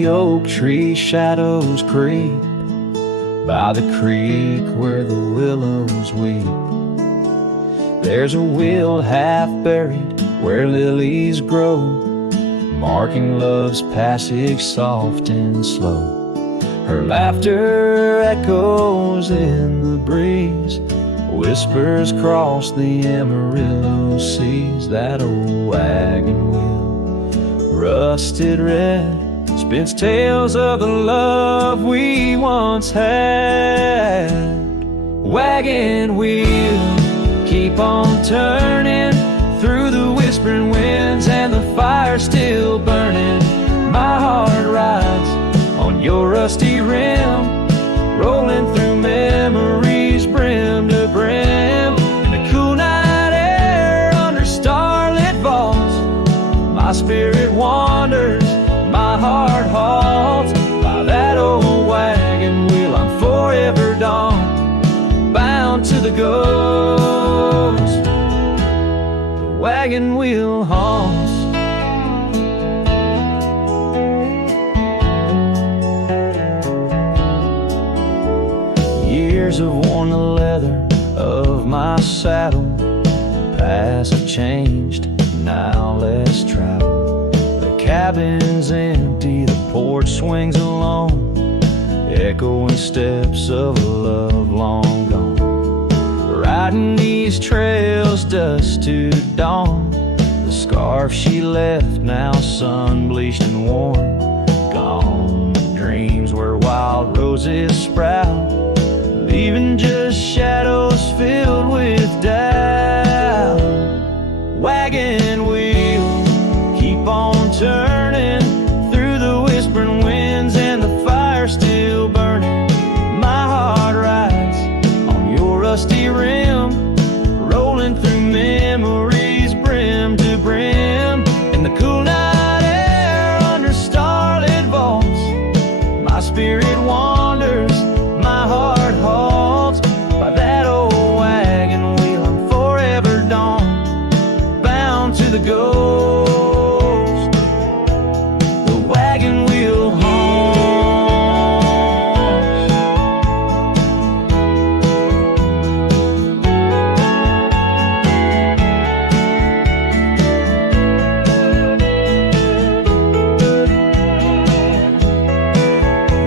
the oak tree shadows creep by the creek where the willows weep. There's a wheel half buried where lilies grow, marking love's passage soft and slow. Her laughter echoes in the breeze, whispers cross the Amarillo seas. That old wagon wheel, rusted red, spins tales of the love we once had. Wagon wheel, keep on turning through the whispering winds and the fire still burning. My heart rides on your rusty rim, rolling through memories brim to brim. In the cool night air under starlit vaults, my spirit wanders, my heart halts. By that old wagon wheel I'm forever dawned, bound to the ghost. The wagon wheel haunts. Years have worn the leather of my saddle, paths have changed, now let's travel. The cabin's empty, the porch swings alone, echoing steps of a love long gone. Riding these trails dusk to dawn, the scarf she left now sun-bleached and worn. Gone dreams where wild roses sprout, leaving just shadows filled with doubt. Wagon wheel, keep on turning through the whispering winds and the fire still burning. My heart rides on your rusty rim, rolling through memories brim to brim. In the cool night air under starlit vaults, my spirit wanders, my heart halts. By that old wagon wheel I'm forever dawned, bound to the ghost. The wagon wheel haunts.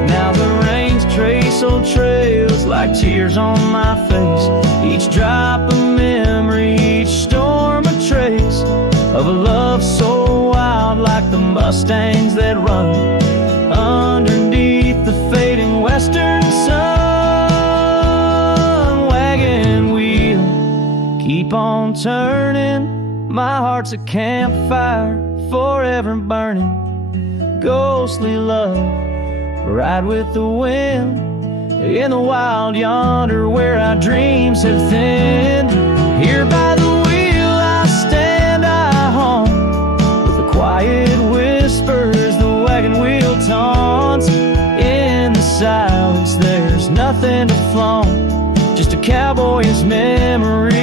Now the rains trace old trails like tears on my face, each drop a memory, each storm a trace of a love so wild, like the mustangs that run underneath the fading western sun. Wagon wheel, keep on turning, my heart's a campfire forever burning. Ghostly love, ride with the wind in the wild yonder where our dreams have thinned. Here by the wheel I stand, I haunt, with the quiet whispers the wagon wheel taunts. In the silence there's nothing to flaunt, just a cowboy's memories,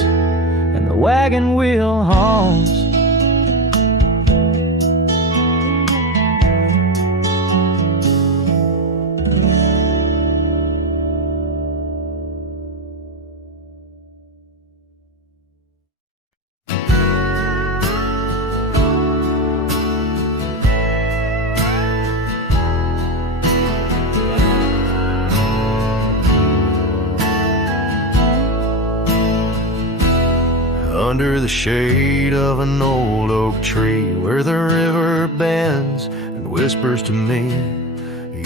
and the wagon wheel haunts. Under the shade of an old oak tree, where the river bends and whispers to me,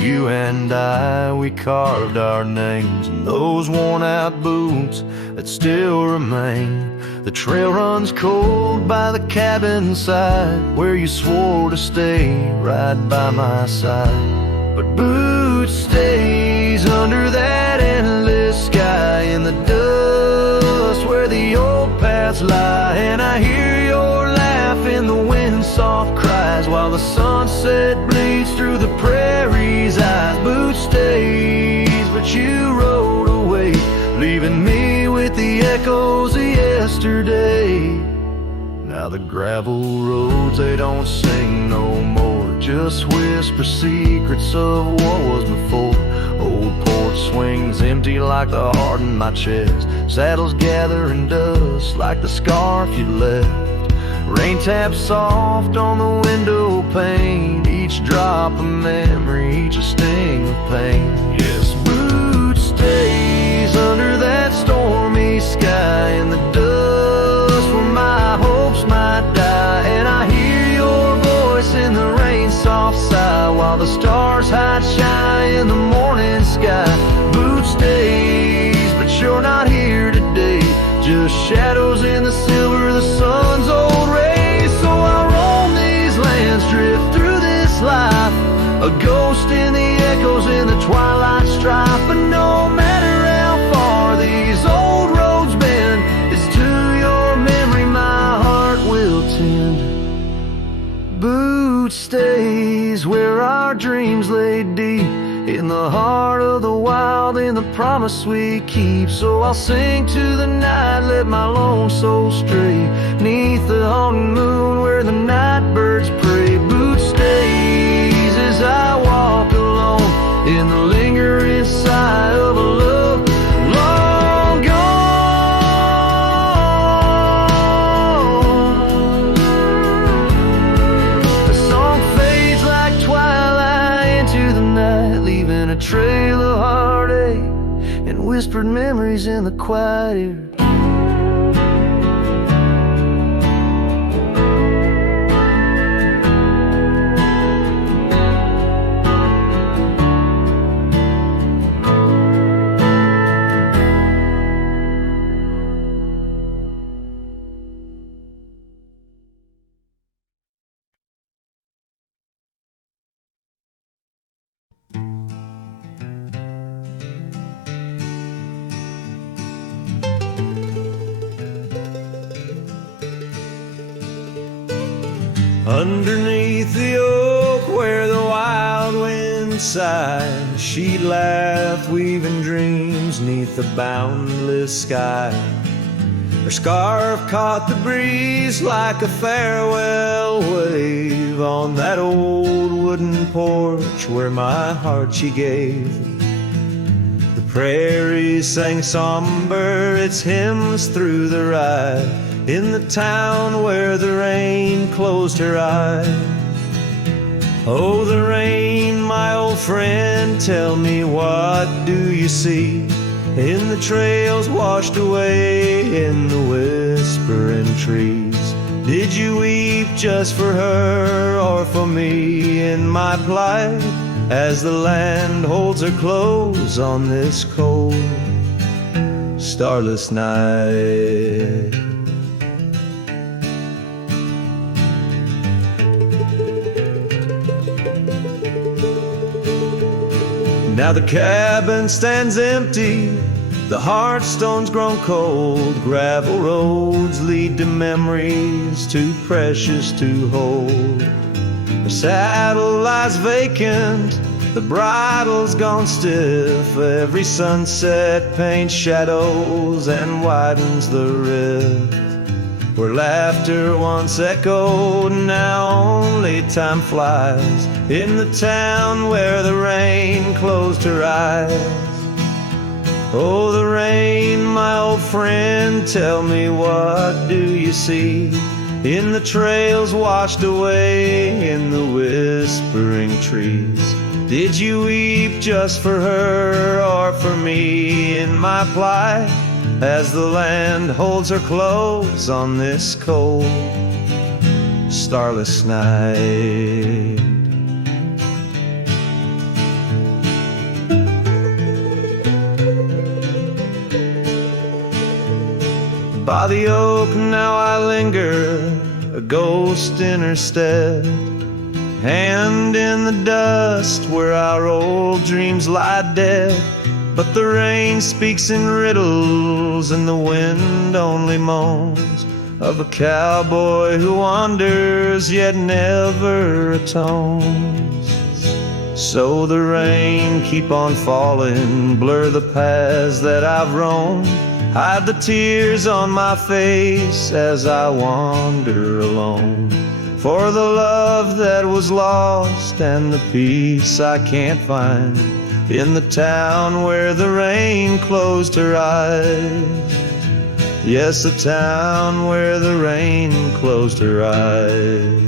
you and I, we carved our names in those worn out boots that still remain. The trail runs cold by the cabin side, where you swore to stay right by my side. But Boots stays under that endless sky in the dust where the old paths lie, and I hear your laugh in the wind's soft cries while the sunset bleeds through the prairie's eyes. Boots stays, but you rode away, leaving me with the echoes of yesterday. Now Now the gravel roads, they don't sing no more, just whisper secrets of what was before. Old porch swings empty like the heart in my chest. Saddles gathering dust like the scarf you left. Rain taps soft on the window pane, each drop a memory, each a sting of pain. Yes, boot stays under that stormy sky in the dust where my hopes might die. And I hear your voice in the rain soft sigh while the stars hide shy in the morning sky. Boot stays, but you're not here today, just shadows in the silver of the sun's old rays. So I roam these lands, drift through this life, a ghost in the echoes in the twilight strife. But no matter how far these old roads bend, it's to your memory my heart will tend. Boot stays where our dreams lay deep, in the heart of the wild, in the promise we keep. So I'll sing to the night, let my lone soul stray, neath the haunting moon where the night birds pray. Boot stays as I walk alone in the lingering sigh of a love long gone. The song fades like twilight into the night, leaving a trail of heartache and whispered memories in the quiet air. Underneath the oak where the wild wind sighed, she'd laugh, weaving dreams neath the boundless sky. Her scarf caught the breeze like a farewell wave on that old wooden porch where my heart she gave. The prairies sang somber its hymns through the ride, in the town where the rain closed her eyes. Oh, the rain, my old friend, tell me what do you see in the trails washed away in the whispering trees? Did you weep just for her or for me in my plight, as the land holds her close on this cold, starless night? Now the cabin stands empty, the hearthstone's grown cold. Gravel roads lead to memories too precious to hold. The saddle lies vacant, the bridle's gone stiff. Every sunset paints shadows and widens the rift. Where laughter once echoed, now only time flies. In the town where the rain closed her eyes. Oh, the rain, my old friend, tell me what do you see in the trails washed away in the whispering trees? Did you weep just for her or for me in my plight, as the land holds her close on this cold, starless night? By the oak now I linger, a ghost in her stead, hand in the dust where our old dreams lie dead. But the rain speaks in riddles and the wind only moans of a cowboy who wanders yet never atones. So the rain keep on falling, blur the paths that I've roamed, hide the tears on my face as I wander alone. For the love that was lost and the peace I can't find in the town where the rain closed her eyes. Yes, the town where the rain closed her eyes.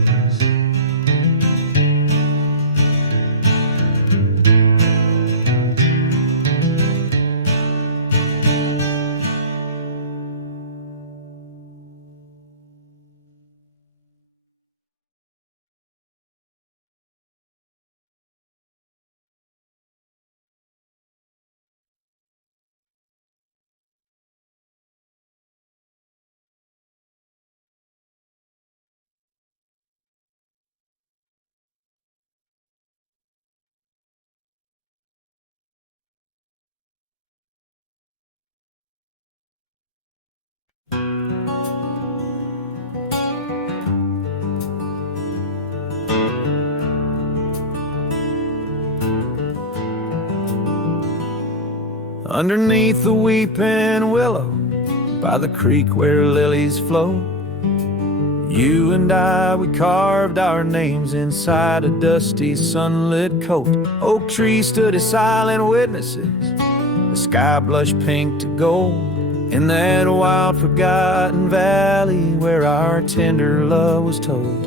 Underneath the weeping willow, by the creek where lilies flow, you and I, we carved our names inside a dusty sunlit coat. Oak trees stood as silent witnesses, the sky blushed pink to gold, in that wild forgotten valley where our tender love was told.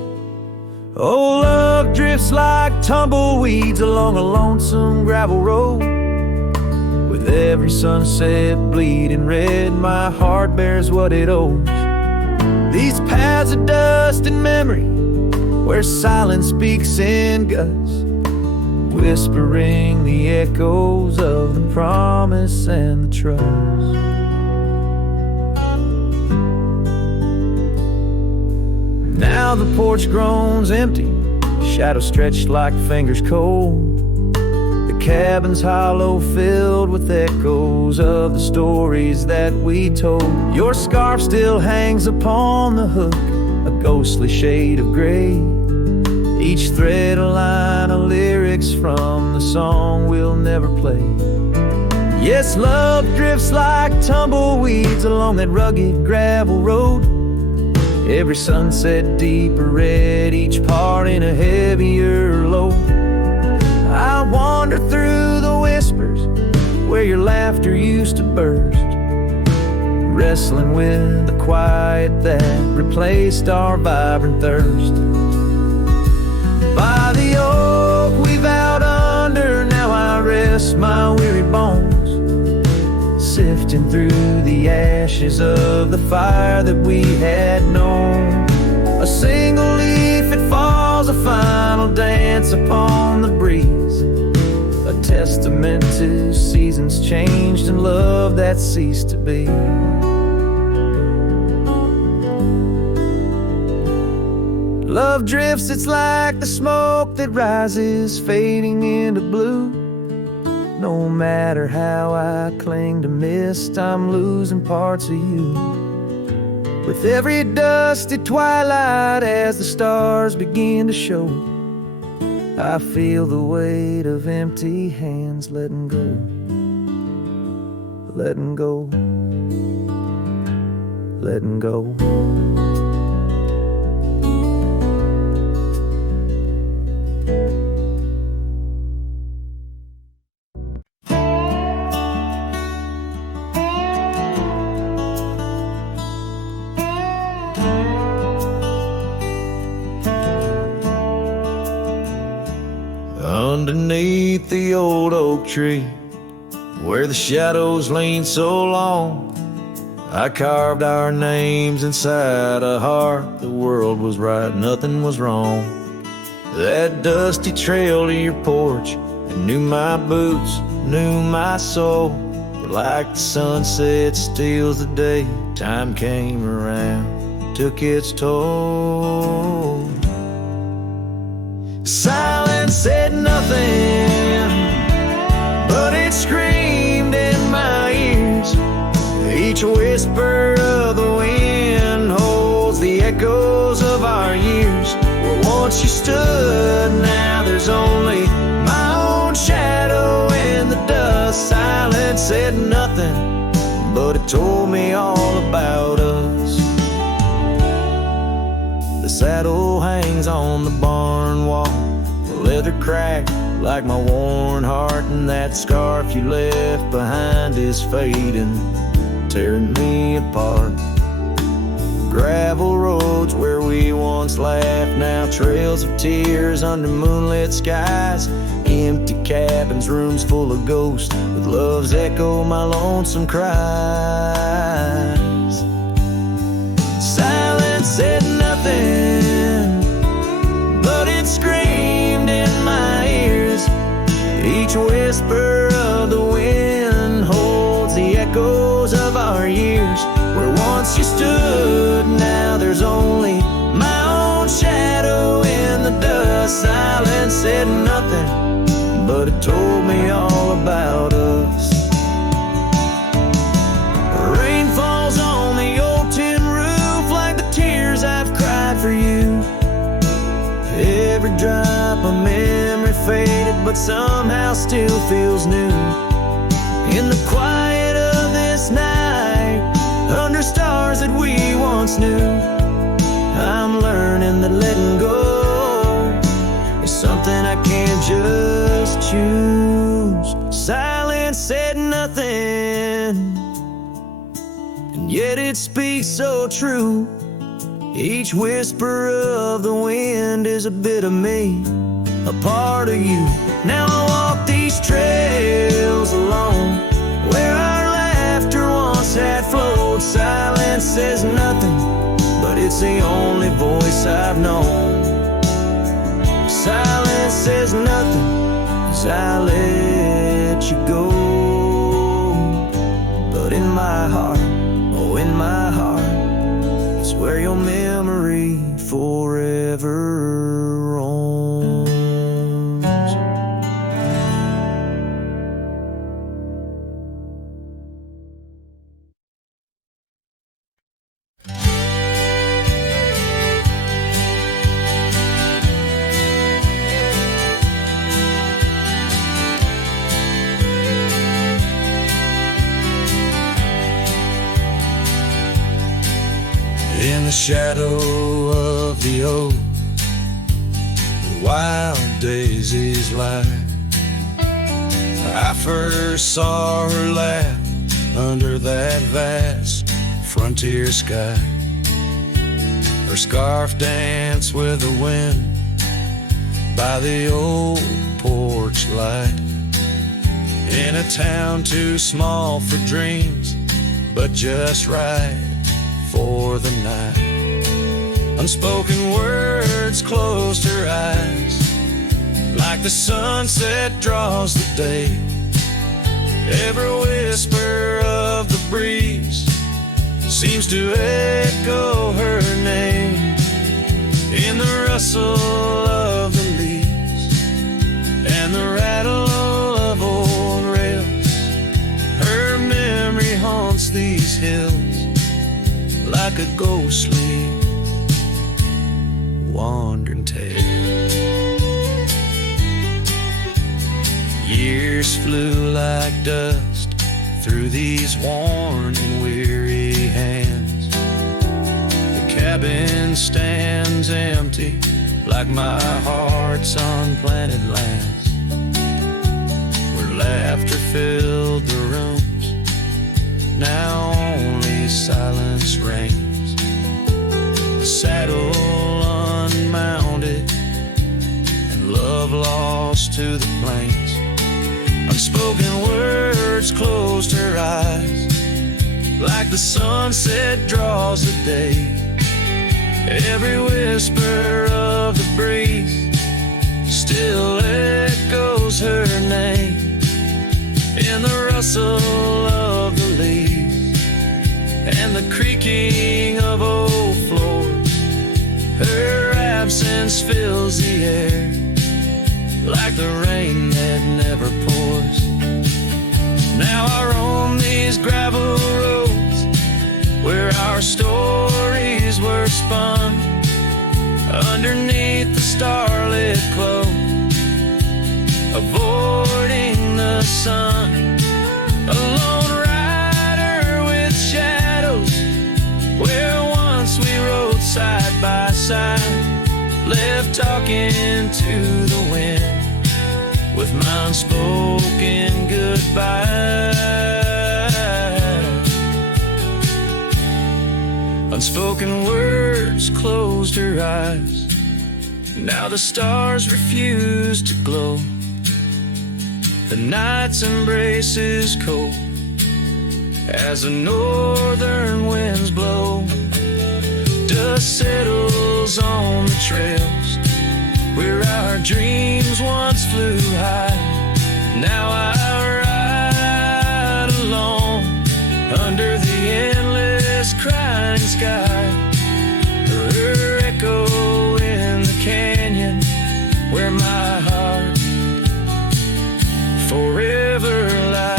Oh, love drifts like tumbleweeds along a lonesome gravel road. With every sunset bleeding red, my heart bears what it owes. These paths of dust and memory, where silence speaks in gusts, whispering the echoes of the promise and the trust. Now the porch groans empty, shadows stretched like fingers cold. Cabins hollow, filled with echoes of the stories that we told. Your scarf still hangs upon the hook, a ghostly shade of gray, each thread a line of lyrics from the song we'll never play. Yes, love drifts like tumbleweeds along that rugged gravel road, every sunset deeper red, each part in a heavier load. I wander through the whispers where your laughter used to burst, wrestling with the quiet that replaced our vibrant thirst. By the oak we vowed under, now I rest my weary bones, sifting through the ashes of the fire that we had known. A single leaf, it falls, a final dance upon the breeze, a testament to seasons changed and love that ceased to be. Love drifts, it's like the smoke that rises, fading into blue. No matter how I cling to mist, I'm losing parts of you. With every dusty twilight, as the stars begin to show, I feel the weight of empty hands letting go, letting go, letting go. Underneath the old oak tree, where the shadows lean so long, I carved our names inside a heart. The world was right, nothing was wrong. That dusty trail to your porch, I knew my boots, knew my soul. But like the sunset steals the day, time came around, took its toll. Silence said nothing, but it screamed in my ears. Each whisper of the wind holds the echoes of our years. Where once you stood, now there's only my Silence said nothing, but it told me all about us. The saddle hangs on the barn wall, the leather cracked like my worn heart, and that scarf you left behind is fading, tearing me apart. Gravel roads where we once laughed, now trails of tears under moonlit skies. Empty cabins, rooms full of ghosts, with love's echo, my lonesome cries. Silence said nothing, but it screamed in my ears. Each whisper of the wind holds the echoes of our years. Where once you stood, now there's only my own shadow in the dust. Silence said nothing, but it told me all about us. Rain falls on the old tin roof like the tears I've cried for you. Every drop of memory faded, but somehow still feels new. In the quiet of this night, under stars that we once knew, I'm learning that letting go is something I can't just choose. Silence said nothing, and yet it speaks so true. Each whisper of the wind is a bit of me, a part of you. Now I walk these trails alone, where our laughter once had flowed. Silence says nothing, but it's the only voice I've known. Silence says nothing as I let you go. But in my heart, oh in my heart, it's where your memory forever roams. In the shadow of the oak, the wild daisies lie. I first saw her laugh under that vast frontier sky. Her scarf danced with the wind by the old porch light. In a town too small for dreams, but just right for the night. Unspoken words closed her eyes, like the sunset draws the day. Every whisper of the breeze seems to echo her name. In the rustle of the leaves and the rattle of old rails, her memory haunts these hills like a ghostly wandering tale. Years flew like dust through these worn and weary hands. The cabin stands empty like my heart's unplanted lands, where laughter filled the rooms, now only silence reigns. The saddle unmounted and love lost to the plains. Unspoken words closed her eyes, like the sunset draws the day. Every whisper of the breeze still echoes her name. In the rustle of the leaves and the creaking of old floors, her absence fills the air like the rain that never pours. Now I roam these gravel roads where our stories were spun, underneath the starlit clothes, avoiding the sun, speaking to the wind with my unspoken goodbye. Unspoken words closed her eyes. Now the stars refuse to glow. The night's embrace is cold as the northern winds blow. Dust settles on the trails where our dreams once flew high. Now I ride alone under the endless crying sky. Her echo in the canyon where my heart forever lies.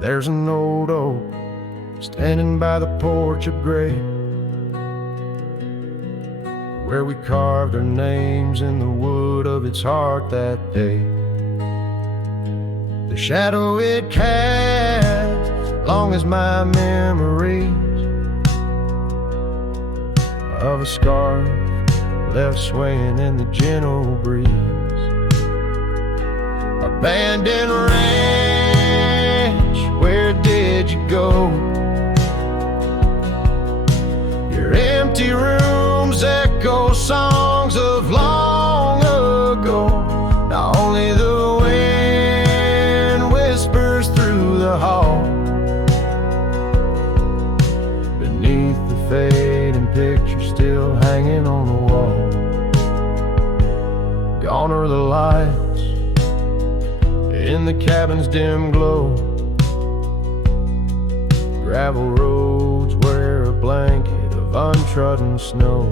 There's an old oak standing by the porch of gray, where we carved our names in the wood of its heart that day. The shadow it cast, long as my memories of a scarf left swaying in the gentle breeze. Abandoned ranch, where did you go? Your empty rooms echo songs of long ago. Now only the wind whispers through the hall. Beneath the fading picture still hanging on the wall. Gone are the lights in the cabin's dim glow. Gravel roads wear a blanket of untrodden snow.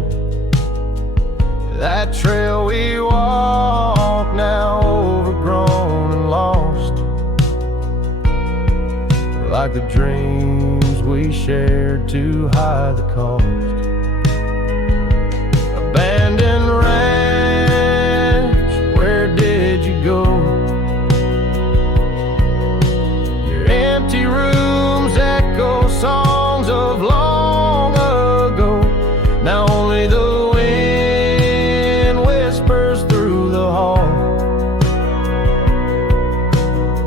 That trail we walk now overgrown and lost, like the dreams we shared to hide the cost. Abandoned ranch, where did you go? Your empty rooms echo songs of long ago. Now only the wind whispers through the hall.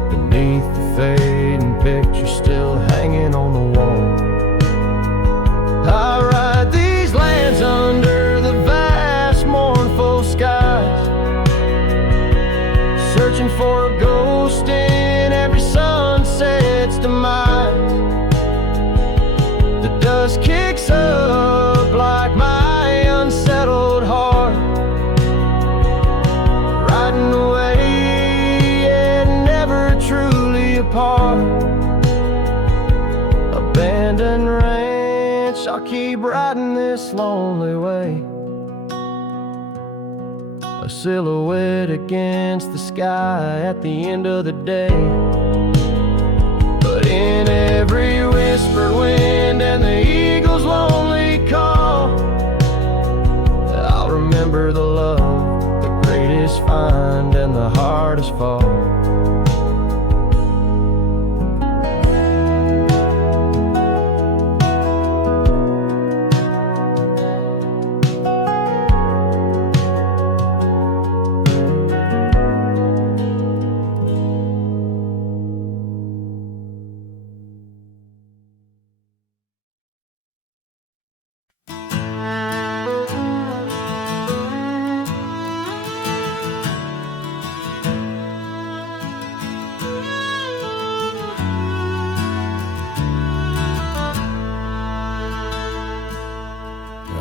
Beneath the fading picture still hanging on the wall. I ride these lands under the vast mournful skies, searching for a ghost in every sunset's demise. The dust kicks up like my unsettled heart, riding away and never truly apart. Abandoned ranch, I'll keep riding this lonely way, a silhouette against the sky at the end of the day. But in every whispered wind and the eagle's lonely call, I'll remember the love, the greatest find and the hardest fall.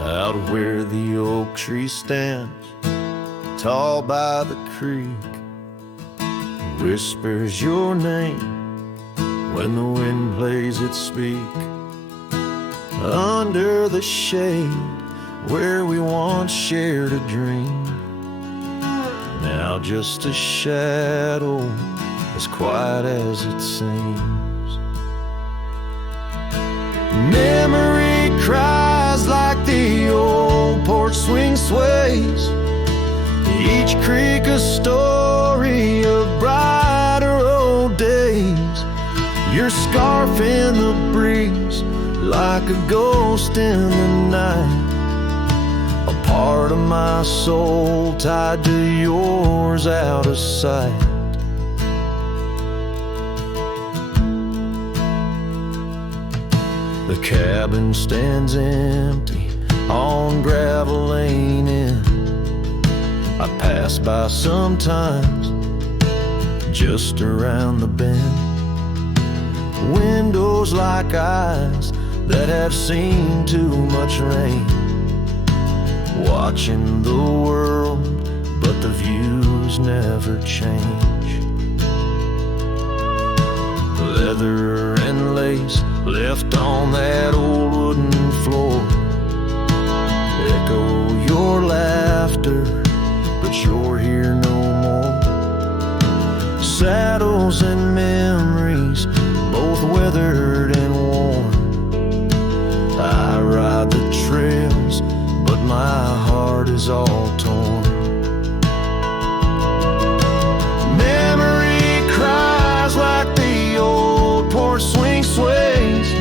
Out where the oak tree stands, tall by the creek, whispers your name when the wind plays it speak. Under the shade where we once shared a dream. Now just a shadow, as quiet as it seems. Memory cries like the old porch swing sways, each creak a story of brighter old days. Your scarf in the breeze, like a ghost in the night. A part of my soul tied to yours out of sight. The cabin stands empty on gravel lane in. I pass by sometimes, just around the bend. Windows like eyes that have seen too much rain. Watching the world, but the views never change. Leather and lace left on that old wooden floor echo your laughter, but you're here no more. Saddles and memories, both weathered and worn. I ride the trails, but my heart is all torn. Memory cries like the old porch swing sways,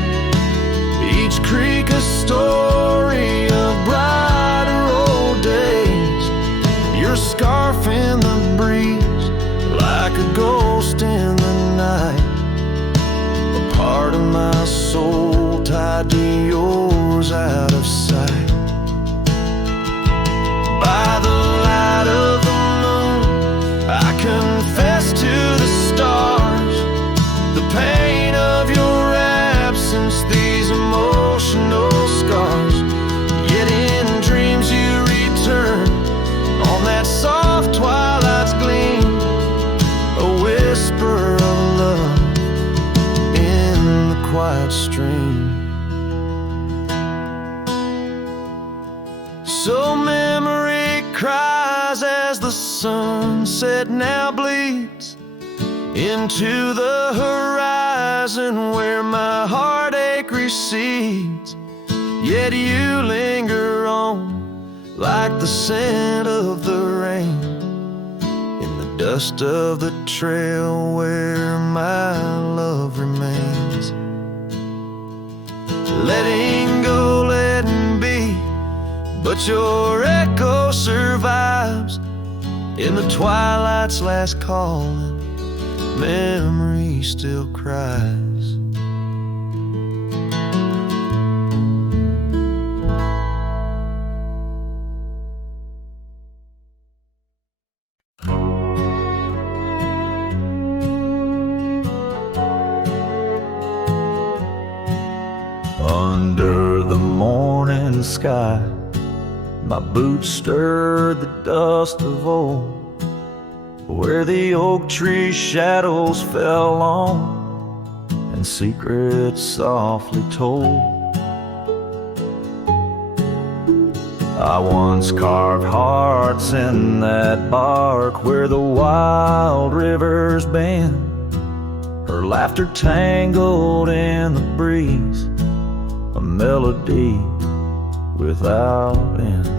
each creak a story of brighter old days. Your scarf in the breeze, like a ghost in the night. A part of my soul tied to yours out of sight. By the light of the moon, I confess to the stars the pain of your absence, these emotional scars. Yet in dreams you return on that soft twilight's gleam, a whisper of love in the quiet stream. So memory cries as the sunset now bleeds into the horizon where my heartache recedes. Yet you linger on like the scent of the rain in the dust of the trail where my love remains. Letting go, letting be, but your echo survives in the twilight's last calling. Memory still cries. Under the morning sky, my boots stirred the dust of old, where the oak tree shadows fell on and secrets softly told. I once carved hearts in that bark where the wild rivers bend, her laughter tangled in the breeze, a melody without end.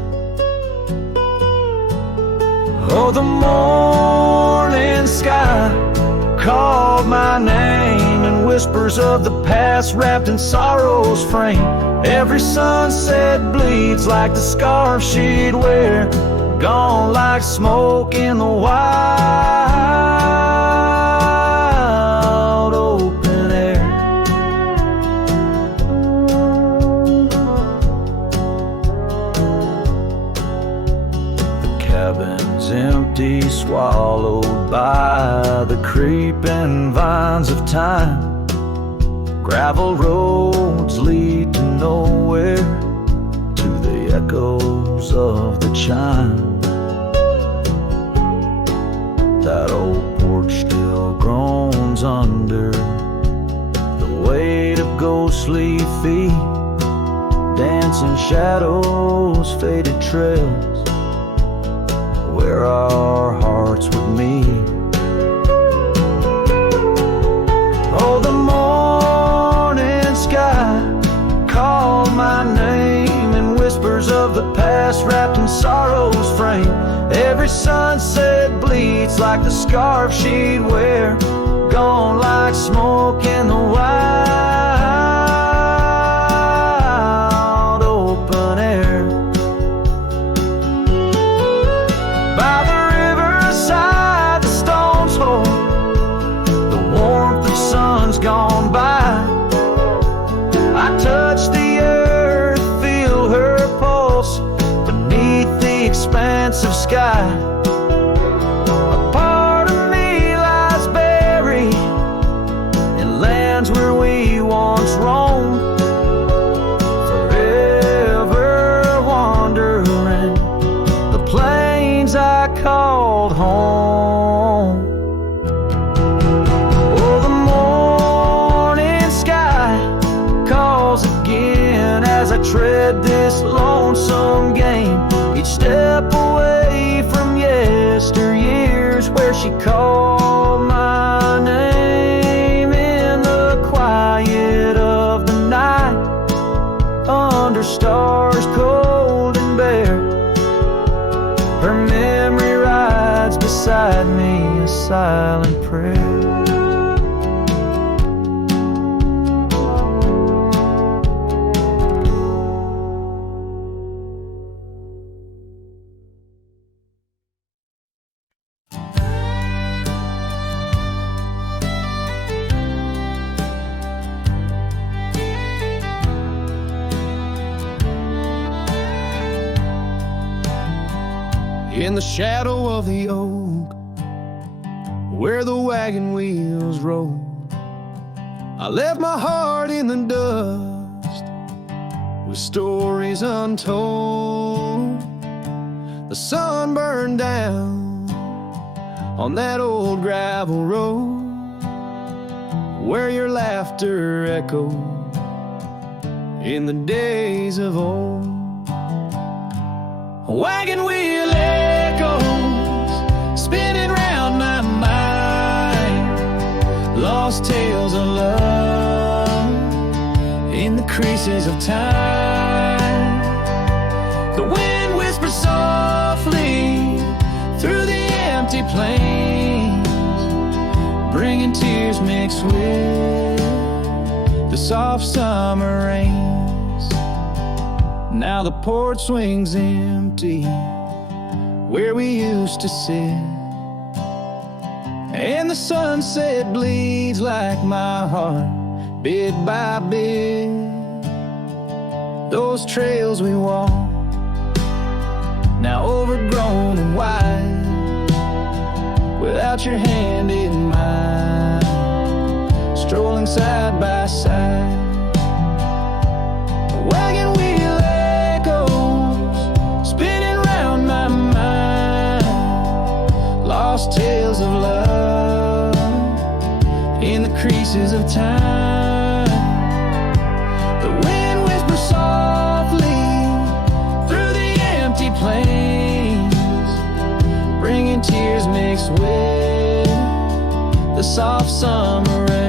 Oh, the morning sky called my name in whispers of the past wrapped in sorrow's frame. Every sunset bleeds like the scarf she'd wear, gone like smoke in the wild open air. The cabin's empty, swallowed by the creeping vines of time. Gravel roads lead to nowhere, to the echoes of the chime. That old porch still groans under the weight of ghostly feet, dancing streets and shadows, faded trails where our hearts would meet. Oh, the morning sky called my name in whispers of the past wrapped in sorrow's frame. Every sunset bleeds like the scarf she'd wear, gone like smoke in the wild open air. By the riverside the stones hold the warmth of sun's gone by. I touch the earth, feel her pulse beneath the expanse of sky. A part of me lies buried in lands where we once roamed, forever wandering the plains I called home. Oh, the morning sky calls again as I tread this lonesome game, each step away from yesteryears where she called my name in the quiet of the night, under stars cold and bare. Her memory rides beside me, a silent prayer. In the shadow of the oak, where the wagon wheels roll, I left my heart in the dust with stories untold. The sun burned down on that old gravel road where your laughter echoed in the days of old. A wagon wheel echoes spinning round my mind, lost tales of love in the creases of time. The wind whispers softly through the empty plains, bringing tears mixed with the soft summer rains. Now the porch swings empty where we used to sit, and the sunset bleeds like my heart, bit by bit. Those trails we walk, now overgrown and wide, without your hand in mine, strolling side by side. A wagon wheel echoes spinning round my mind, lost tales of love in the creases of time. The wind whispers softly through the empty plains, bringing tears mixed with the soft summer rain.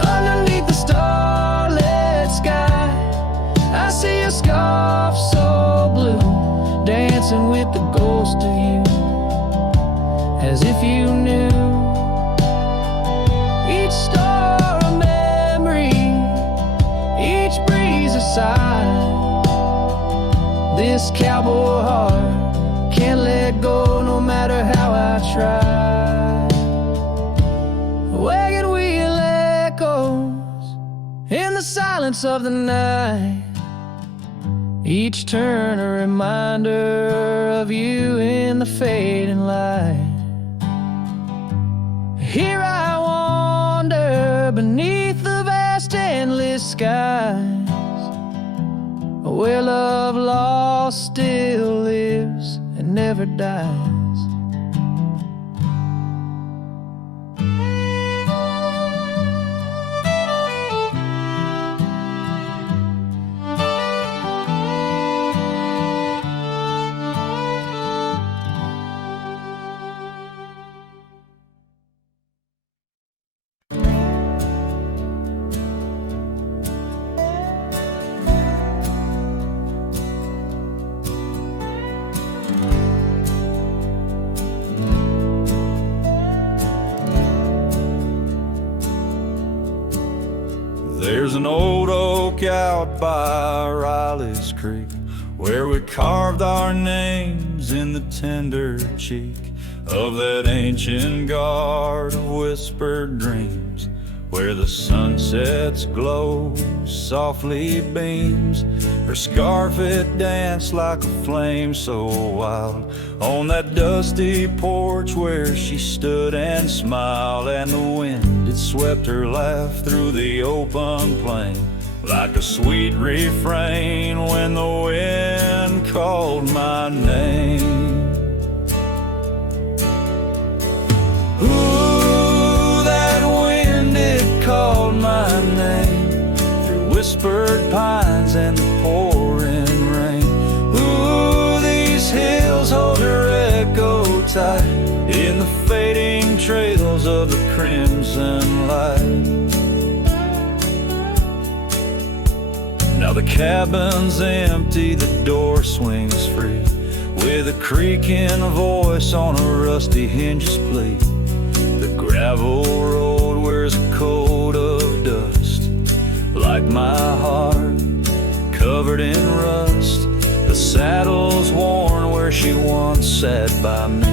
Underneath the starlit sky, I see a scarf so blue, dancing with the ghost of you, as if you knew. Each star a memory, each breeze a sigh. This cowboy heart can't let go no matter how I try. A wagon wheel echoes in the silence of the night, each turn a reminder of you in the fading light. Here I wander beneath skies, where love lost still lives and never dies. There's an old oak out by Riley's Creek, where we carved our names in the tender cheek of that ancient guard of whispered dreams, where the sunset's glow softly beams. Her scarf it danced like a flame so wild on that dusty porch where she stood and smiled, and the wind it swept her laugh through the open plain like a sweet refrain when the wind called my name. Ooh, that wind it called my name through whispered pines and the pouring rain. Ooh, these hills hold her echo tight in the fading trails of the crimson light. Now the cabin's empty, the door swings free, with a creaking voice on a rusty hinge's plea. The gravel road wears a coat of dust, like my heart, covered in rust. The saddle's worn where she once sat by me.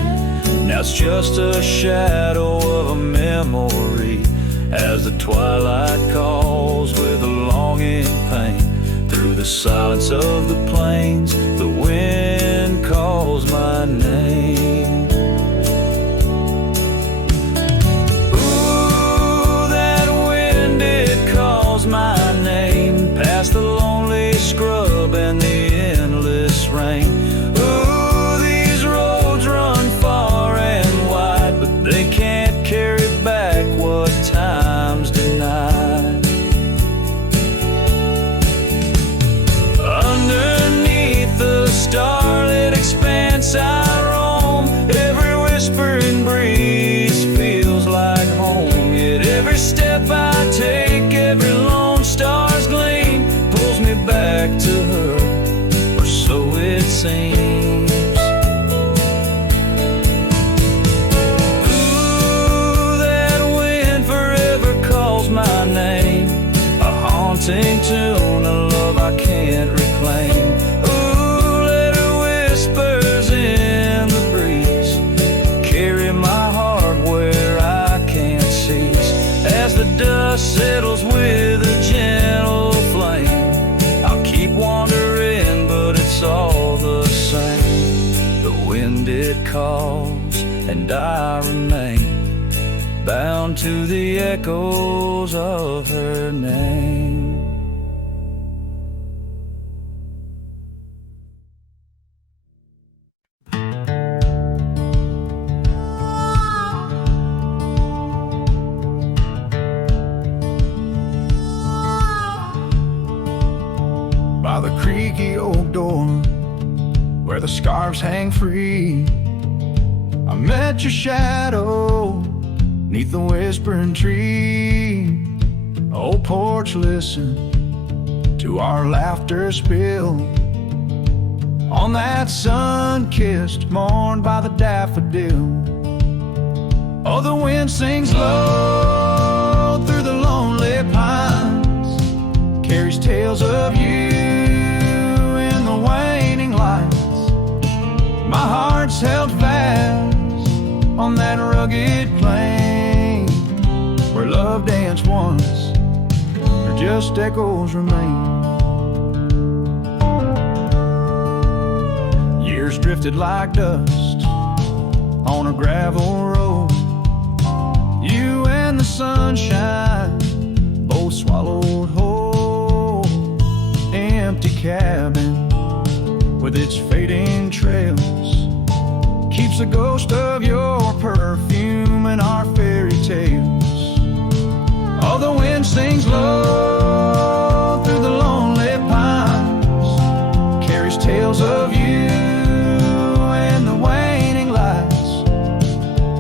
Now it's just a shadow of a memory, as the twilight calls with a longing pain. Through the silence of the plains, the wind calls my name. Ooh, that wind, it calls my name, past the lonely scrub and the endless rain. Ooh, these roads run far and wide, but they can't carry back what time's denied. Underneath the starlit expanse I roam, every whispering breeze feels like home. Yet every step I take, every lone star's gleam pulls me back to her, or so it seems. Ooh, that wind forever calls my name, a haunting tune, a love I can't reclaim. Ooh, let her whispers in the breeze carry my heart where I can't cease. As the dust settles with a gentle flame, I'll keep wandering, but it's all the same. The wind it calls, and I remain bound to the echoes of her name. By the creaky old door where the scarves hang free, I met your shadow neath the whispering tree. Old porch, listen to our laughter spill on that sun-kissed morn by the daffodil. Oh, the wind sings low through the lonely pines, carries tales of you in the waning lights. My heart's held fast on that rugged plain where love danced once, or just echoes remain. Years drifted like dust on a gravel road. You and the sunshine both swallowed whole. cabin with its fading trails keeps the ghost of your perfume in our fairy tales. Oh, the wind sings low through the lonely pines, carries tales of you and the waning lights.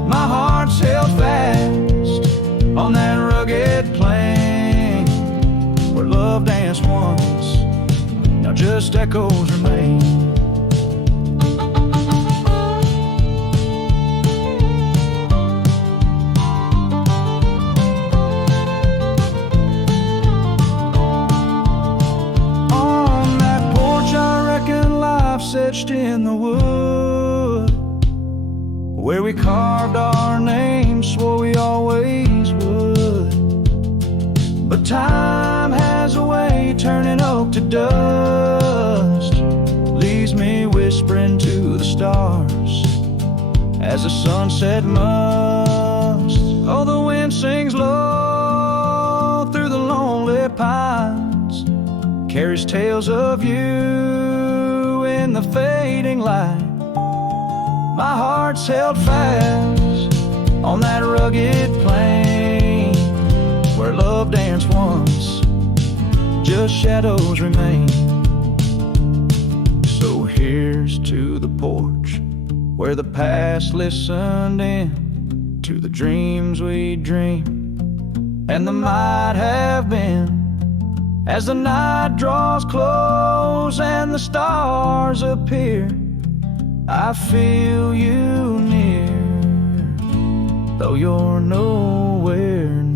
My heart's held fast on that rugged plain where love danced once, now just echoes remain. Etched in the wood where we carved our names, swore we always would. But time has a way turning oak to dust, leaves me whispering to the stars as the sunset must. Oh, the wind sings low through the lonely pines, carries tales of you in the fading light. My heart's held fast on that rugged plain where love danced once, just shadows remain. So here's to the porch where the past listened in to the dreams we dreamed and the might have been. As the night draws close and the stars appear, I feel you near, though you're nowhere near.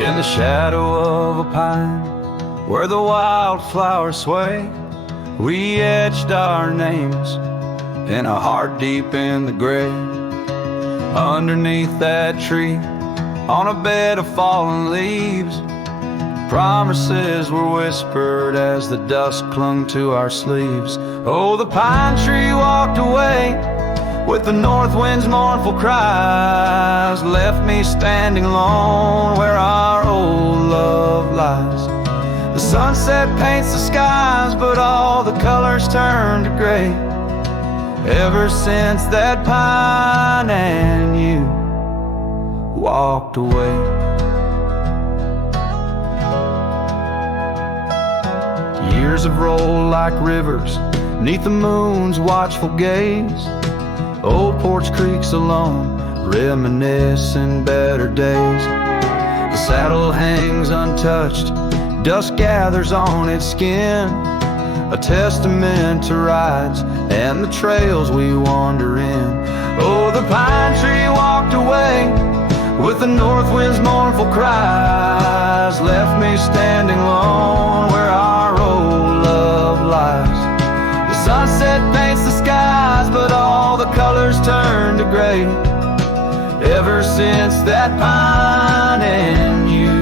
In the shadow of a pine, where the wildflowers sway, we etched our names in a heart deep in the grave. Underneath that tree, on a bed of fallen leaves, promises were whispered as the dust clung to our sleeves. Oh, the pine tree walked away with the north wind's mournful cries, left me standing alone where our old love lies. The sunset paints the skies, but all the colors turn to gray ever since that pine and you walked away. Years have rolled like rivers neath the moon's watchful gaze. Old porch creaks alone, reminiscing better days. The saddle hangs untouched, dust gathers on its skin, a testament to rides and the trails we wander in. Oh, the pine tree walked away with the north wind's mournful cries, left me standing alone where our old love lies. The sunset paints the skies, but all the colors turn to gray ever since that pine and you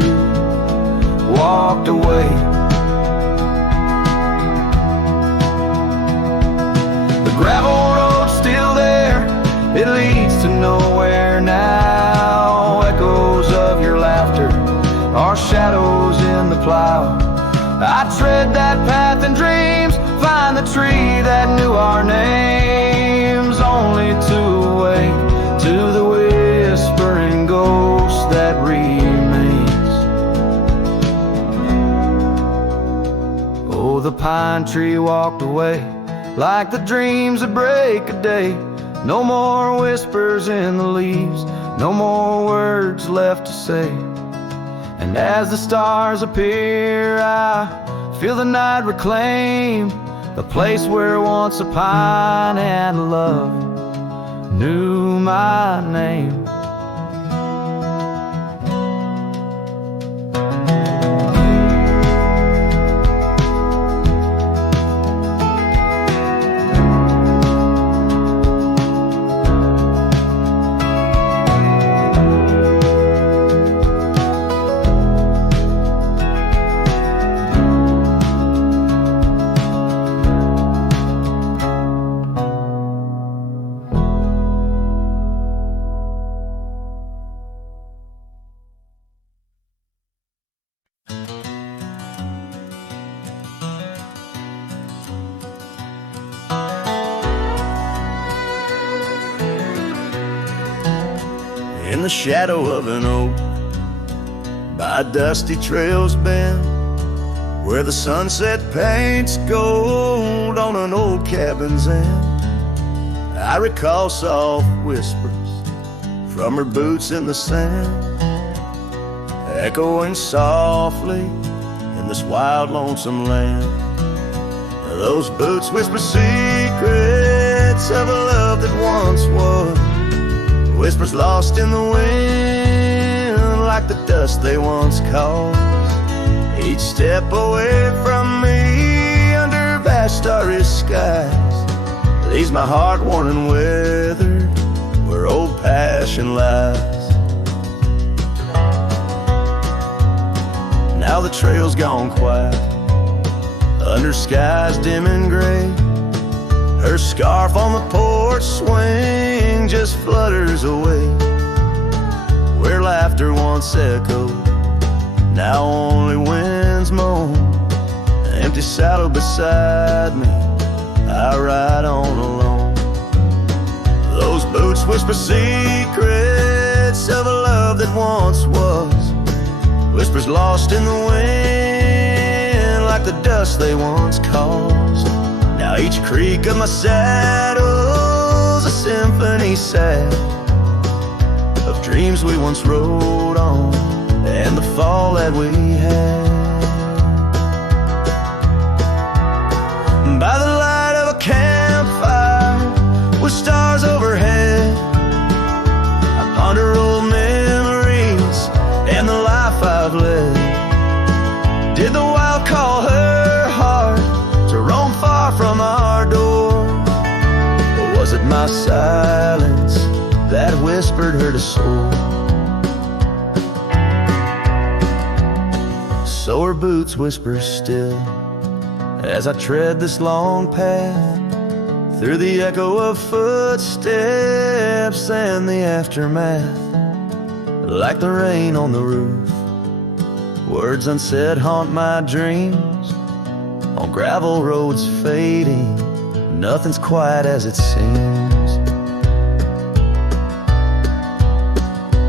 walked away. The gravel road's still there, it leads to nowhere now. Echoes of your laughter are shadows in the plow. I tread that path in dreams, find the tree that knew our names, only to awake to the whispering ghost that remains. Oh, the pine tree walked away like the dreams that break a day. No more whispers in the leaves, no more words left to say. And as the stars appear, I feel the night reclaim the place where once a pine and love knew my name. the shadow of an oak, by dusty trails bend, where the sunset paints gold on an old cabin's end. I recall soft whispers from her boots in the sand, echoing softly in this wild, lonesome land. Those boots whisper secrets of a love that once was, whispers lost in the wind like the dust they once caused. Each step away from me under vast starry skies leaves my heart worn and weathered where old passion lies. Now the trail's gone quiet under skies dim and gray. Her scarf on the porch swing just flutters away. Where laughter once echoed, now only winds moan. An empty saddle beside me, I ride on alone. Those boots whisper secrets of a love that once was, whispers lost in the wind like the dust they once caused. Now each creak of my saddle's a symphony sad of dreams we once rode on and the fall that we had. By the light of a campfire with stars overhead, I ponder old memories and the life I've led. Did the wild call her heart to roam far from our door? Or was it my silence that whispered her to soar? So her boots whisper still as I tread this long path through the echo of footsteps and the aftermath. Like the rain on the roof, words unsaid haunt my dreams. On gravel roads fading, nothing's quite as it seems.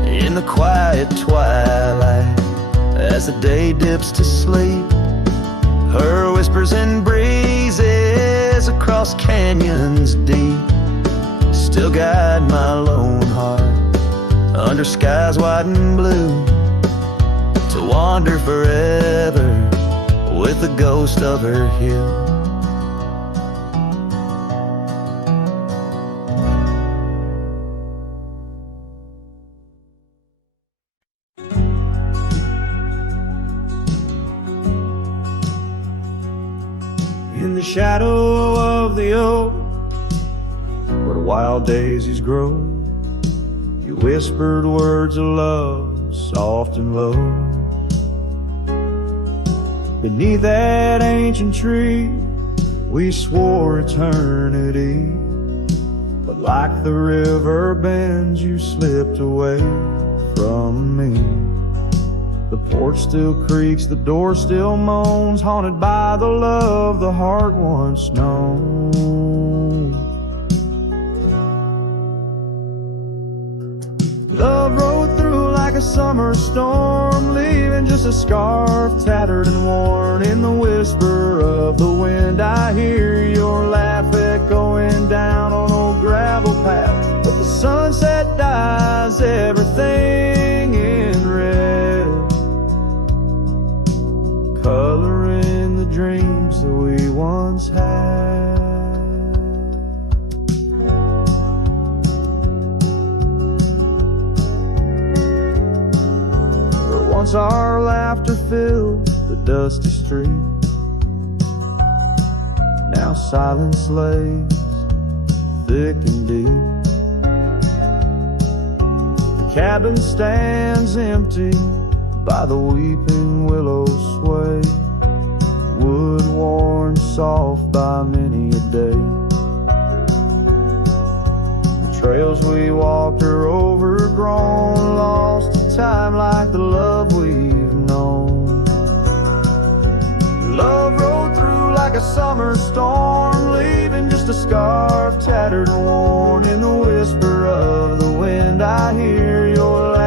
In the quiet twilight, as the day dips to sleep, her whispers and breezes across canyons deep still guide my lone heart under skies white and blue, to wander forever with the ghost of her hill. In the shadow of the oak, where wild daisies grow, you whispered words of love, soft and low. Beneath that ancient tree, we swore eternity, but like the river bends, you slipped away from me. The porch still creaks, the door still moans, haunted by the love the heart once known. Love rode through like a summer storm, leaving just a scarf tattered and worn. In the whisper of the wind, I hear your laugh echoing down on old gravel paths. But the sunset dyes everything in red, coloring the dreams that we once had. Where once our laughter filled the dusty street, now silence lays thick and deep. The cabin stands empty by the weeping willow sway, wood worn soft by many a day. The trails we walked are overgrown, lost to time like the love we've known. Love rode through like a summer storm, leaving just a scarf tattered and worn. In the whisper of the wind, I hear your laugh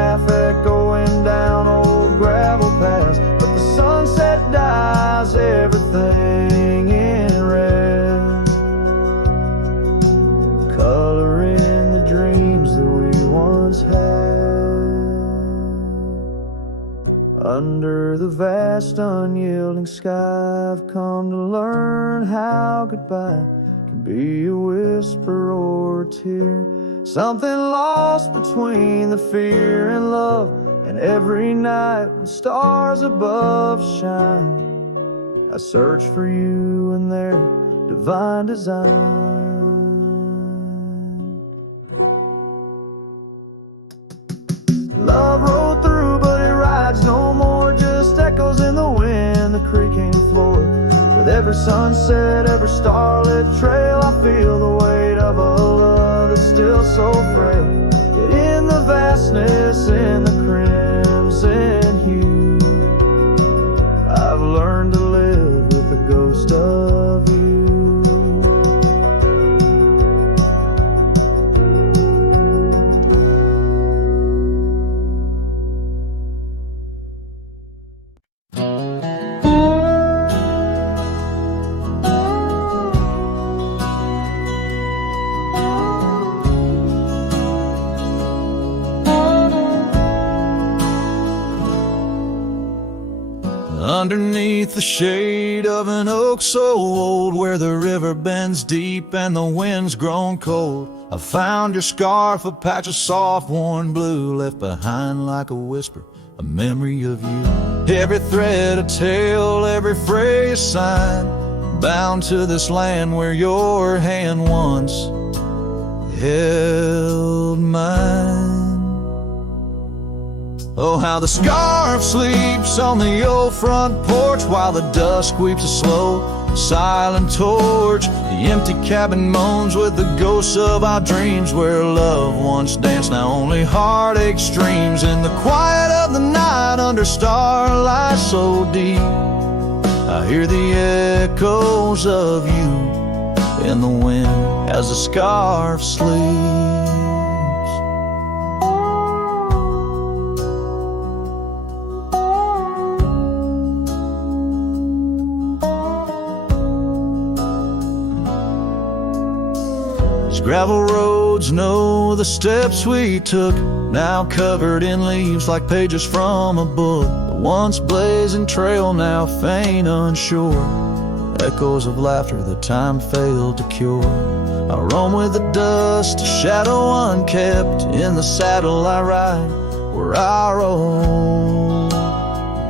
Under the vast unyielding sky, I've come to learn how goodbye can be a whisper or a tear. Something lost between the fear and love. And every night when stars above shine, I search for you in their divine design. Love rolled through, but it rides no more. Just echoes in the wind, the creek ain't floored. With every sunset, every starlit trail, I feel the weight of a love that's still so frail. Yet in the vastness, in the crimson hue, I've learned to live with the ghost of you. Underneath the shade of an oak so old, where the river bends deep and the wind's grown cold, I found your scarf, a patch of soft worn blue, left behind like a whisper, a memory of you. Every thread a tale, every phrase a sign, bound to this land where your hand once held mine. Oh, how the scarf sleeps on the old front porch, while the dusk weeps a slow, silent torch. The empty cabin moans with the ghosts of our dreams, where love once danced, now only heartache streams. In the quiet of the night, under starlight so deep, I hear the echoes of you in the wind as the scarf sleeps. Gravel roads know the steps we took, now covered in leaves like pages from a book. The once blazing trail now faint unsure, echoes of laughter that time failed to cure. I roam with the dust, a shadow unkept. In the saddle I ride, where our old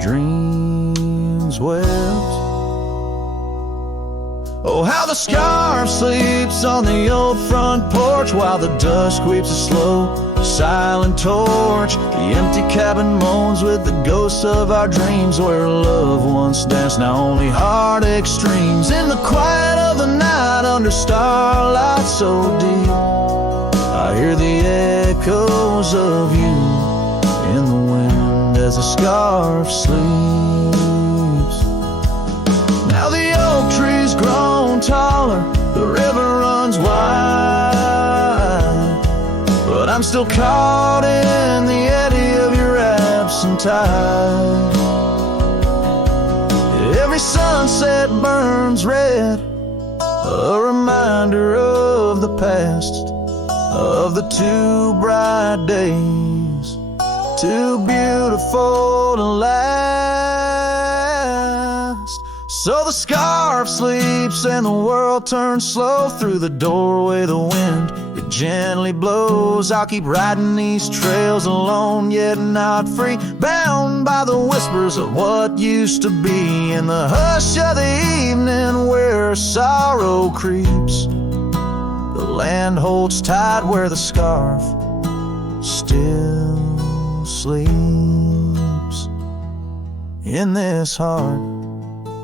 dreams wept. Oh, how the scarf sleeps on the old front porch, while the dusk weeps a slow, silent torch. The empty cabin moans with the ghosts of our dreams, where love once danced, now only heartache streams. In the quiet of the night, under starlight so deep, I hear the echoes of you in the wind as the scarf sleeps. Now the oak tree's grown taller, the river runs wide, but I'm still caught in the eddy of your absent tide. Every sunset burns red, a reminder of the past, of the two bright days, too beautiful to last. So the scarf sleeps and the world turns slow. Through the doorway the wind, it gently blows. I'll keep riding these trails alone, yet not free, bound by the whispers of what used to be. In the hush of the evening where sorrow creeps, the land holds tight where the scarf still sleeps. In this heart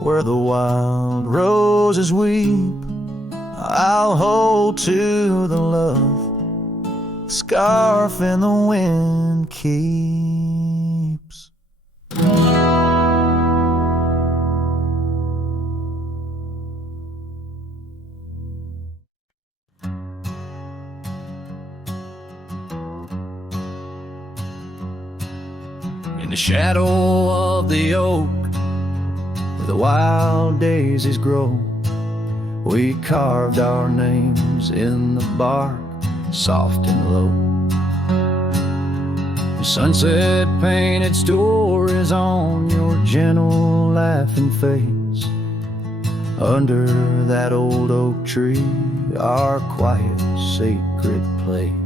where the wild roses weep, I'll hold to the love the scarf in the wind keeps. In the shadow of the oak, where the wild daisies grow, we carved our names in the bark, soft and low. Sunset painted stories on your gentle laughing face. Under that old oak tree, our quiet, sacred place.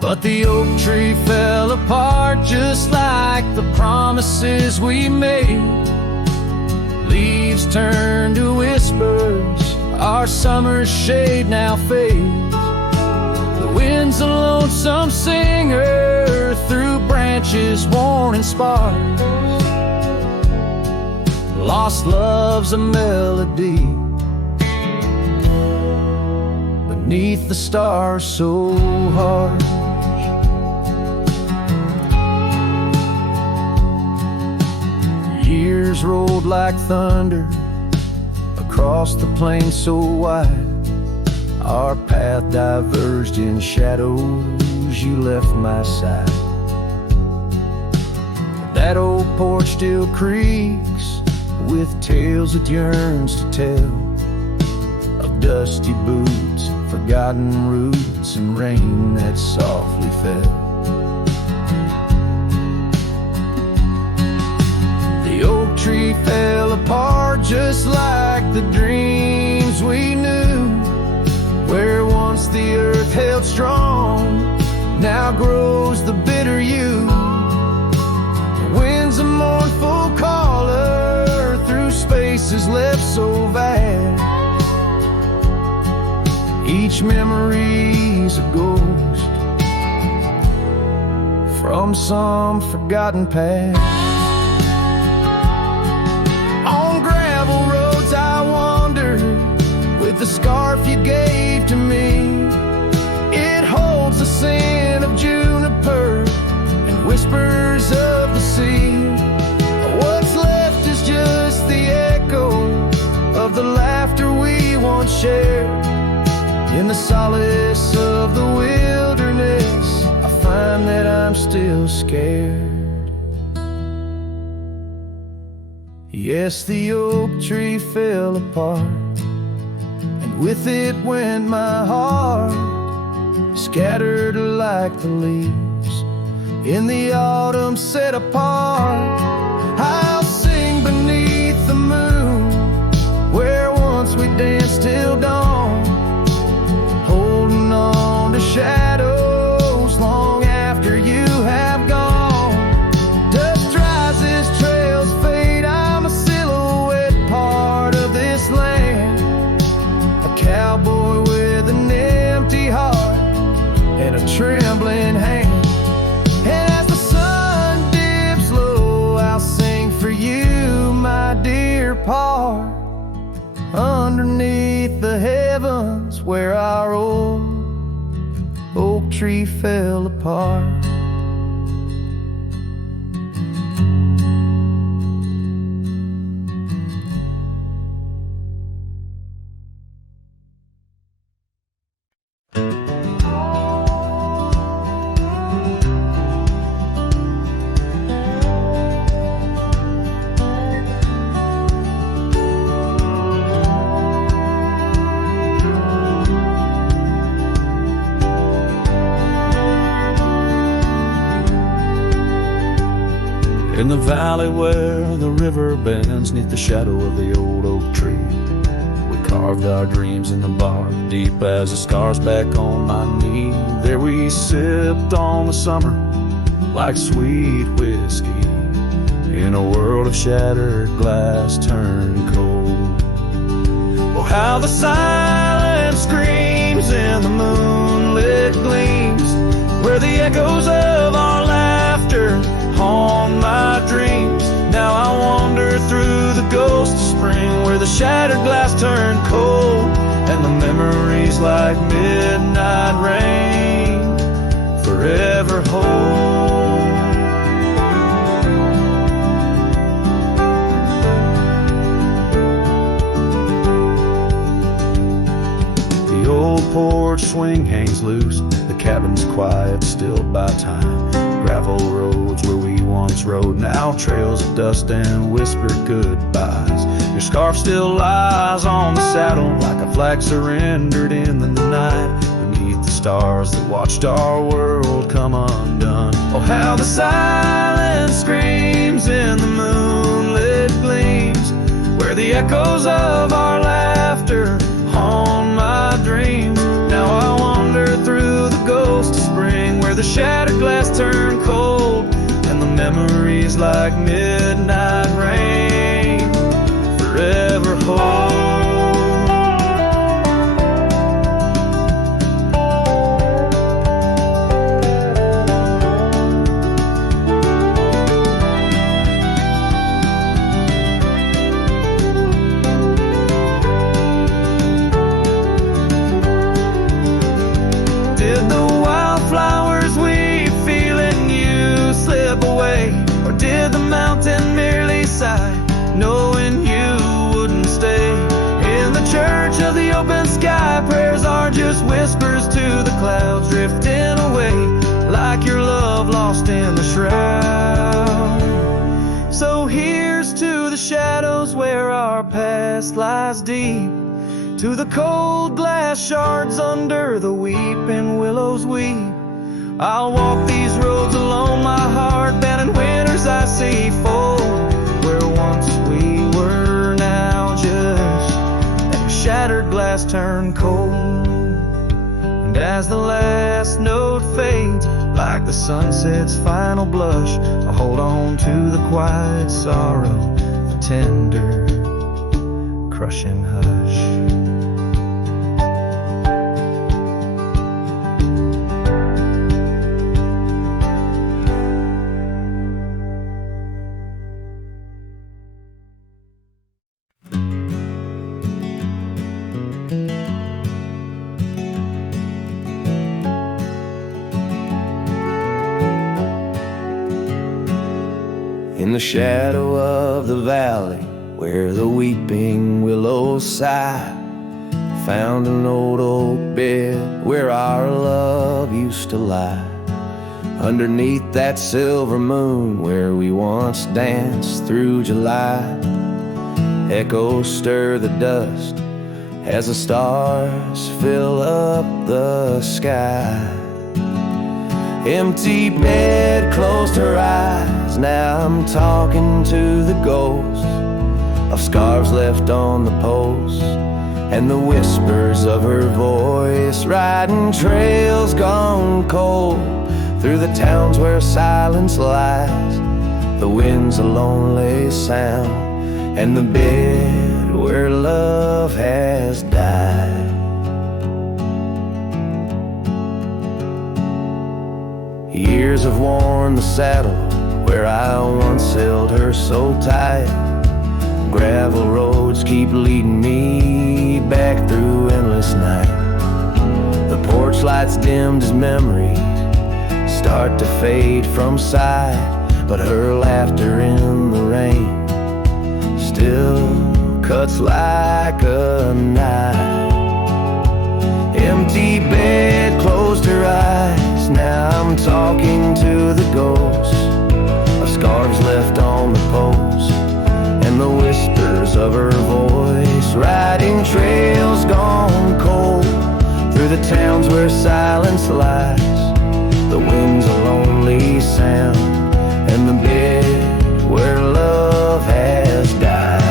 But the oak tree fell apart just like the promises we made. Leaves turned to whispers, our summer's shade now fades. The wind's a lonesome singer through branches worn and sparse. Lost love's a melody beneath the stars so harsh. Years rolled like thunder across the plain so wide. Our path diverged in shadows, you left my side. That old porch still creaks with tales it yearns to tell, of dusty boots, forgotten roots, and rain that softly fell. The oak tree fell apart just like the dreams we knew. Where once the earth held strong, now grows the bitter yew. The wind's a mournful caller through spaces left so vast. Each memory's a ghost from some forgotten past. On gravel roads I wander with the scarf you gave to me. It holds the scent of juniper and whispers of the sea. What's left is just the echo of the laughter we once shared. In the solace of the wilderness, I find that I'm still scared. Yes, the oak tree fell apart, and with it went my heart, scattered like the leaves in the autumn set apart. I'll sing beneath the moon where once we danced till dawn, holding on to shadows long after you have gone. Dust dries as trails fade, I'm a silhouette part of this land, a cowboy with an empty heart and a trembling hand. And as the sun dips low, I'll sing for you, my dear part, underneath the heavens where our old oak tree fell apart. In the valley where the river bends, neath the shadow of the old oak tree, we carved our dreams in the bark, deep as the scars back on my knee. There we sipped on the summer like sweet whiskey, in a world of shattered glass turned cold. Oh, how the silence screams in the moonlit gleams, where the echoes of our laughter haunt my dreams. Now I wander through the ghost of spring, where the shattered glass turned cold, and the memories like midnight rain forever hold. The old porch swing hangs loose, the cabin's quiet, still by time. Gravel roads where we once rode, now trails of dust and whispered goodbyes. Your scarf still lies on the saddle like a flag surrendered in the night. Beneath beneath the stars that watched our world come undone. Oh, how the silence screams in the moonlit gleams, where the echoes of our laughter haunt my dreams. Now I wander through the ghost of spring, where the shattered glass turned cold, and the memories like midnight rain forever hold. Did the mountain merely sigh, knowing you wouldn't stay? In the church of the open sky, prayers are just whispers to the clouds, drifting away like your love lost in the shroud. So here's to the shadows where our past lies deep, to the cold glass shards under the weeping willows weep. I'll walk these roads alone, my heart bent in winters I see fold, where once we were now just a shattered glass turned cold. And as the last note fades, like the sunset's final blush, I hold on to the quiet sorrow, the tender, crushing hush. In the shadow of the valley, where the weeping willows sigh, found an old oak bed where our love used to lie. Underneath that silver moon where we once danced through July, echoes stir the dust as the stars fill up the sky. Empty bed, closed her eyes, now I'm talking to the ghosts of scarves left on the post, and the whispers of her voice, riding trails gone cold through the towns where silence lies. The wind's a lonely sound, and the bed where love has died. Years have worn the saddle where I once held her so tight. Gravel roads keep leading me back through endless night. The porch lights dimmed as memories start to fade from sight, but her laughter in the rain still cuts like a knife. Empty bed, closed her eyes, now I'm talking to the ghosts of scarves left on the post, and the whispers of her voice, riding trails gone cold through the towns where silence lies. The wind's a lonely sound, and the bed where love has died.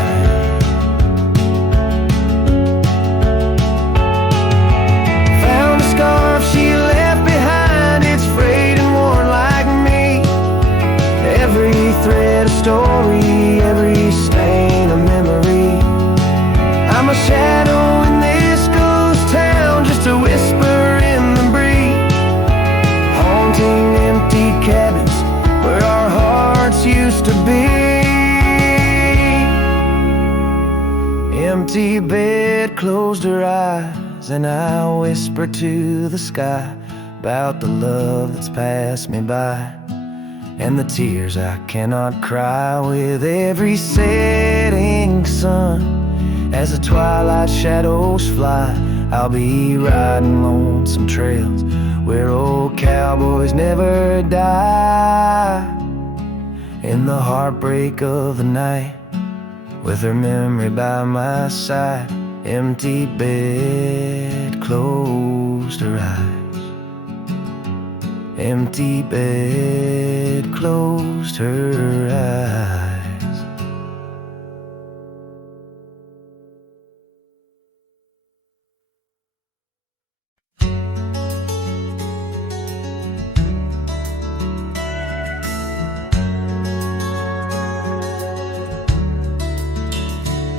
Found a scarf she left behind, it's frayed and worn like me. Every thread a story, every stain a memory. I'm a shadow in this ghost town, just a whisper in the breeze, haunting empty cabins where our hearts used to be. Empty bed, closed her eyes, and I whisper to the sky about the love that's passed me by, and the tears I cannot cry with every setting sun. As the twilight shadows fly, I'll be riding lonesome trails where old cowboys never die. In the heartbreak of the night, with her memory by my side, empty bed, closed her eyes. empty bed closed her eyes.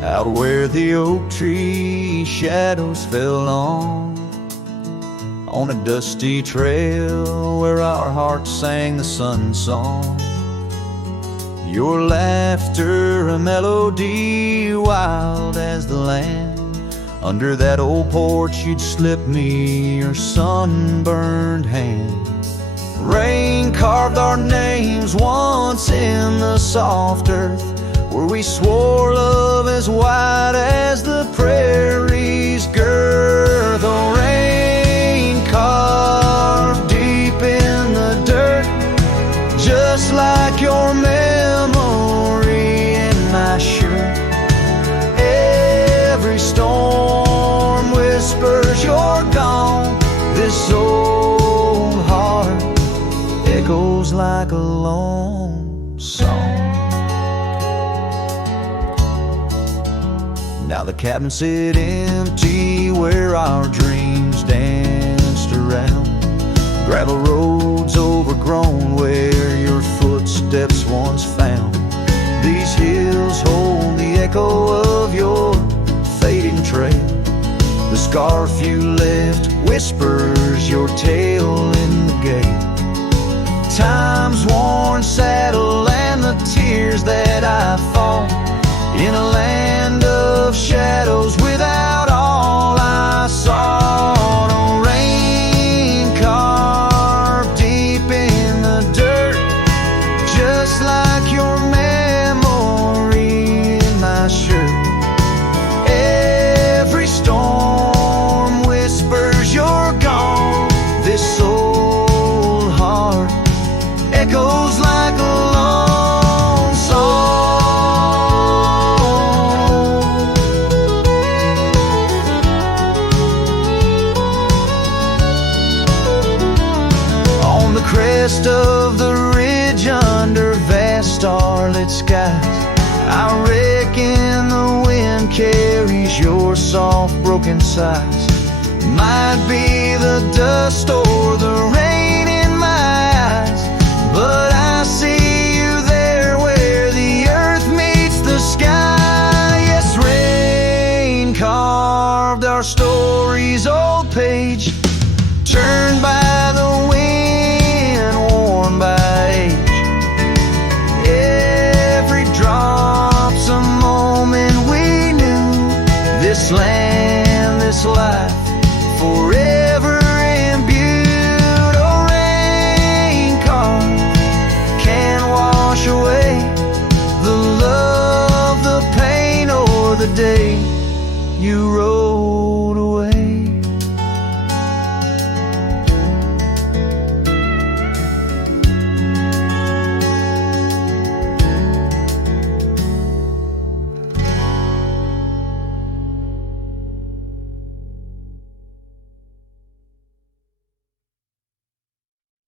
Out where the oak tree shadows fell on a dusty trail where our hearts sang the sun song. Your laughter a melody wild as the land. Under that old porch you'd slip me your sunburned hand. Rain carved our names once in the soft earth, where we swore love as wide as the prairie's girth. Oh, rain carved deep in the dirt, just like your memory in my shirt. Every storm whispers you're gone. This old heart echoes like a lone song. Now the cabin sit empty where our dreams danced around. Gravel roads overgrown where your footsteps once found. These hills hold the echo of your fading trail. The scarf you left whispers your tale in the gate. Time's worn saddle and the tears that I fought in a land of shadows without all I saw. No rain carved deep in the dirt, just like your memory in my shirt. Every storm whispers you're gone. This old heart echoes like a lone song. Crest of the ridge under vast starlit skies, I reckon the wind carries your soft broken sighs. Might be the dust or the rain in my eyes, but I see you there where the earth meets the sky. Yes, rain carved our story's old page, turned by the wind, by age. Every drop's a moment we knew. This land, this life, forever imbued. Oh, rain carved can't wash away the love, the pain, or the day you rose